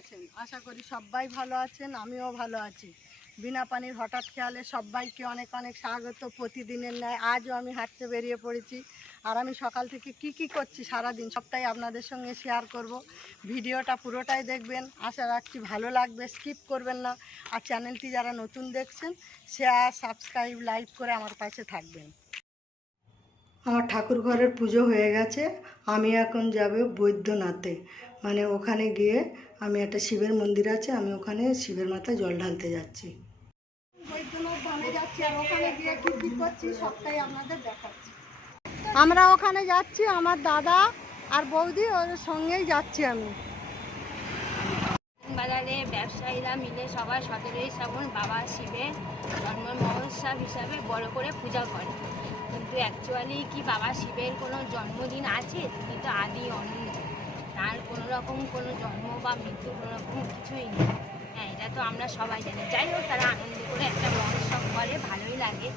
আছেন? আশা করি সবাই ভালো আছেন, আমিও ভালো আছি। বিনা পানির হঠাৎ খেয়ালে সবাইকে অনেক অনেক স্বাগত। প্রতিদিনের ন্যায় আজও আমি হাঁটতে বেরিয়ে পড়েছি। আর আমি সকাল থেকে কি করছি সারাদিন সবটাই আপনাদের সঙ্গে শেয়ার করব। ভিডিওটা পুরোটাই দেখবেন, আশা রাখছি ভালো লাগবে, স্কিপ করবেন না। আর চ্যানেলটি যারা নতুন দেখছেন শেয়ার, সাবস্ক্রাইব, লাইক করে আমার পাশে থাকবেন। আমার ঠাকুর ঘরের পুজো হয়ে গেছে। আমি এখন যাব বৈদ্যনাথে, মানে ওখানে গিয়ে আমি একটা শিবের মন্দির আছে, আমি ওখানে শিবের মাথায় জল ঢালতে যাচ্ছি। বৈদ্যনাথ ধামে যাচ্ছি আর ওখানে গিয়ে কি করছি সবটাই আপনাদের দেখাচ্ছি। আমরা ওখানে যাচ্ছি, আমার দাদা আর বৌদি ওর সঙ্গেই যাচ্ছি। আমি বাজারে ব্যবসায়ীরা মিলে সবাই 17ই শ্রাবণ বাবা শিবের জন্ম মহোৎসব হিসাবে বড় করে পূজা করে। কিন্তু অ্যাকচুয়ালি কি বাবা শিবের কোনো জন্মদিন আছে? তিনি তো আদি অনন্ত, তার কোনো রকম কোনো জন্ম বা মৃত্যু কোনো রকম কিছুই নেই। হ্যাঁ, এটা তো আমরা সবাই জানি। যাই হোক, তারা আনন্দ করে একটা মহোৎসব করে, ভালোই লাগে।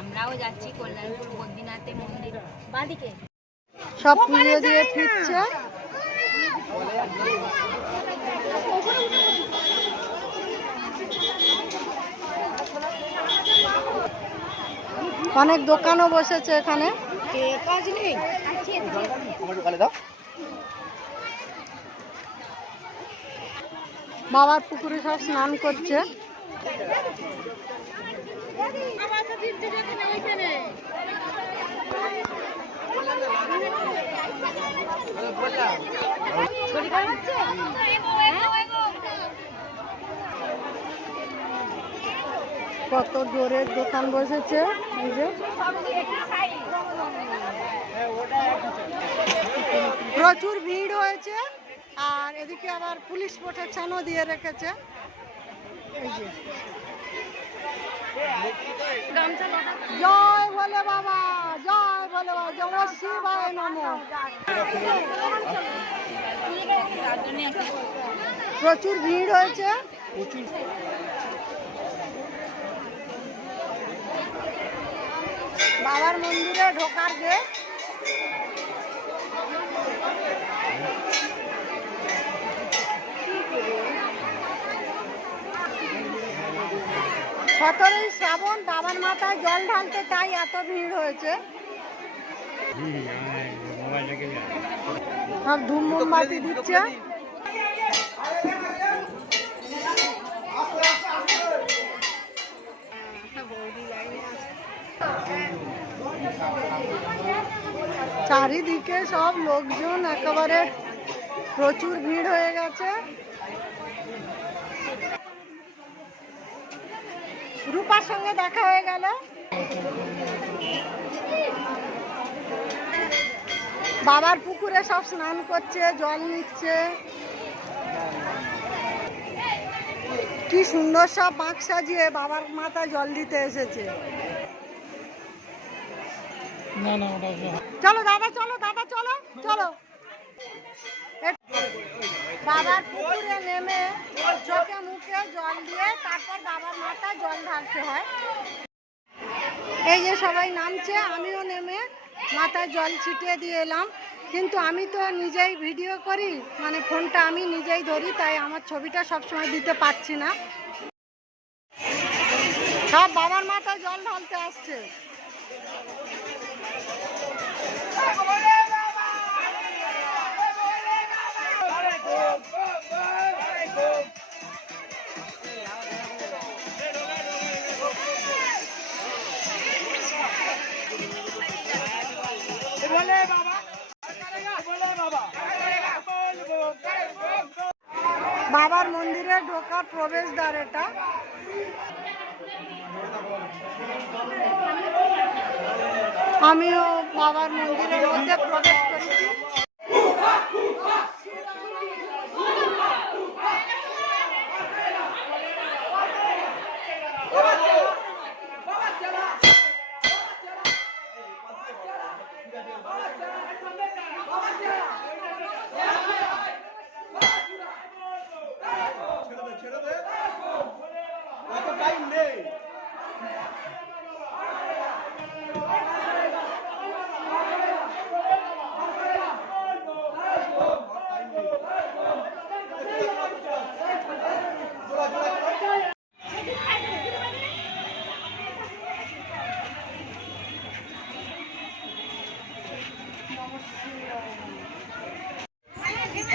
আমরাও যাচ্ছি কল্যাণপুর বদ্রীনাথের মন্দির। বাদিকে সব পুজো দিয়ে ফিরছে। অনেক দোকানও বসেছে এখানে। বাবার পুকুরে সব স্নান করছে। কত জোরের দোকান বসেছে, এই যে প্রচুর ভিড় হয়েছে। আর এদিকে আবার পুলিশ প্রোটেকশনও দিয়ে রেখেছে। এই যে জয় ভোলে বাবা, জয় ভোলে বাবা, জয় শিবায় নমঃ। প্রচুর ভিড় হয়েছে। বাবার মন্দিরে ঢোকার গেট। 17ই শ্রাবণ বাবার মাথায় জল ঢালতে, তাই এত ভিড় হয়েছে। সব ধূম মোমবাতি দিচ্ছে। চারিদিকে সব লোকজন, একেবারে প্রচুর ভিড় হয়ে গেছে। রূপার সঙ্গে দেখা হয়ে গেল। বাবার পুকুরে সব স্নান করছে, জল নিচ্ছে। কি সুন্দর সব বাঁক সাজিয়ে বাবার মাথায় জল দিতে এসেছে। চলো দাদা, চলো দাদা, চলো চলো। বাবার পুকুরে নেমে চোখে মুখে জল দিয়ে তারপর বাবার মাথায় জল ঢালতে হয়। এই যে সবাই নামছে, আমিও নেমে মাথায় জল ছিটিয়ে দিয়ে এলাম। কিন্তু আমি তো নিজেই ভিডিও করি, মানে ফোনটা আমি নিজেই ধরি, তাই আমার ছবিটা সবসময় দিতে পারছি না। সব বাবার মাথায় জল ঢালতে আসছে। বাবার মন্দিরে ঢোকার প্রবেশদ্বার এটা। আমিও বাবার মন্দিরের মধ্যে প্রবেশ করেছি।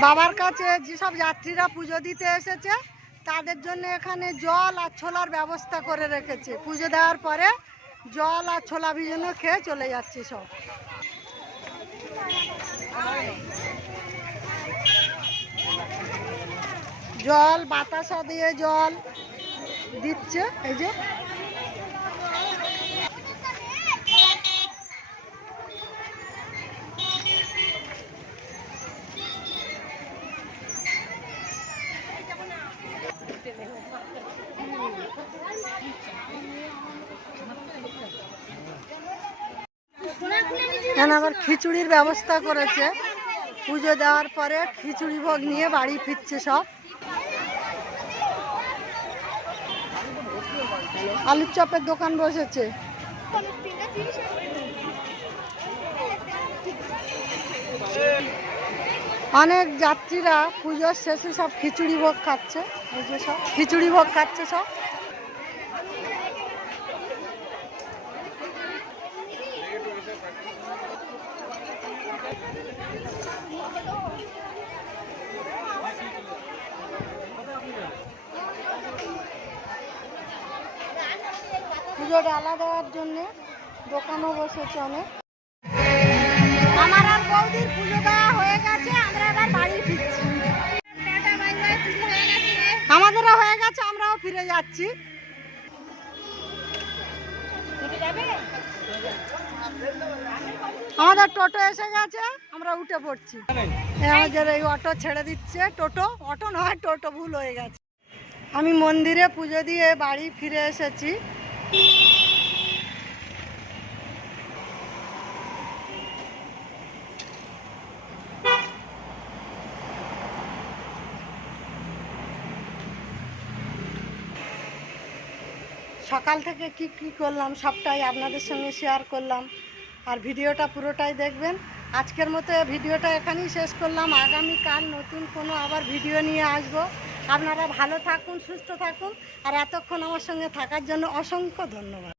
বাবার কাছে যেসব যাত্রীরা পুজো দিতে এসেছে তাদের জন্য এখানে জল আর ছোলার ব্যবস্থা করে রেখেছে। পুজো দেওয়ার পরে জল আর ছোলা ভিজানো খেয়ে চলে যাচ্ছে সব। জল বাতাসা দিয়ে জল দিচ্ছে এই যে। এখানে আবার খিচুড়ির ব্যবস্থা করেছে। পুজো দেওয়ার পরে খিচুড়ি ভোগ নিয়ে বাড়ি ফিরছে সব। আলুর চপের দোকান বসেছে। অনেক যাত্রীরা পুজোর শেষে সব খিচুড়ি ভোগ খাচ্ছে। এই যে সব খিচুড়ি ভোগ খাচ্ছে সব। পুজো ডালা দেওয়ার জন্য দোকানও বসেছে অনেক। আমার আর বৌদির পুজো দেওয়া হয়ে গেছে, আমরা এবার বাড়ি ফিরছি। আমাদেরও হয়ে গেছে, আমরাও ফিরে যাচ্ছি। আমাদের টোটো এসে গেছে, আমরা উঠে পড়ছি। আমাদের এই অটো ছেড়ে দিচ্ছে। অটো নয়, টোটো ভুল হয়ে গেছে। আমি মন্দিরে পুজো দিয়ে বাড়ি ফিরে এসেছি। সকাল থেকে কি কি করলাম সবটাই আপনাদের সঙ্গে শেয়ার করলাম। আর ভিডিওটা পুরোটাই দেখবেন। আজকের মতো ভিডিওটা এখানেই শেষ করলাম। আগামীকাল নতুন কোনো আবার ভিডিও নিয়ে আসব। আপনারা ভালো থাকুন, সুস্থ থাকুন। আর এতক্ষণ আমার সঙ্গে থাকার জন্য অসংখ্য ধন্যবাদ।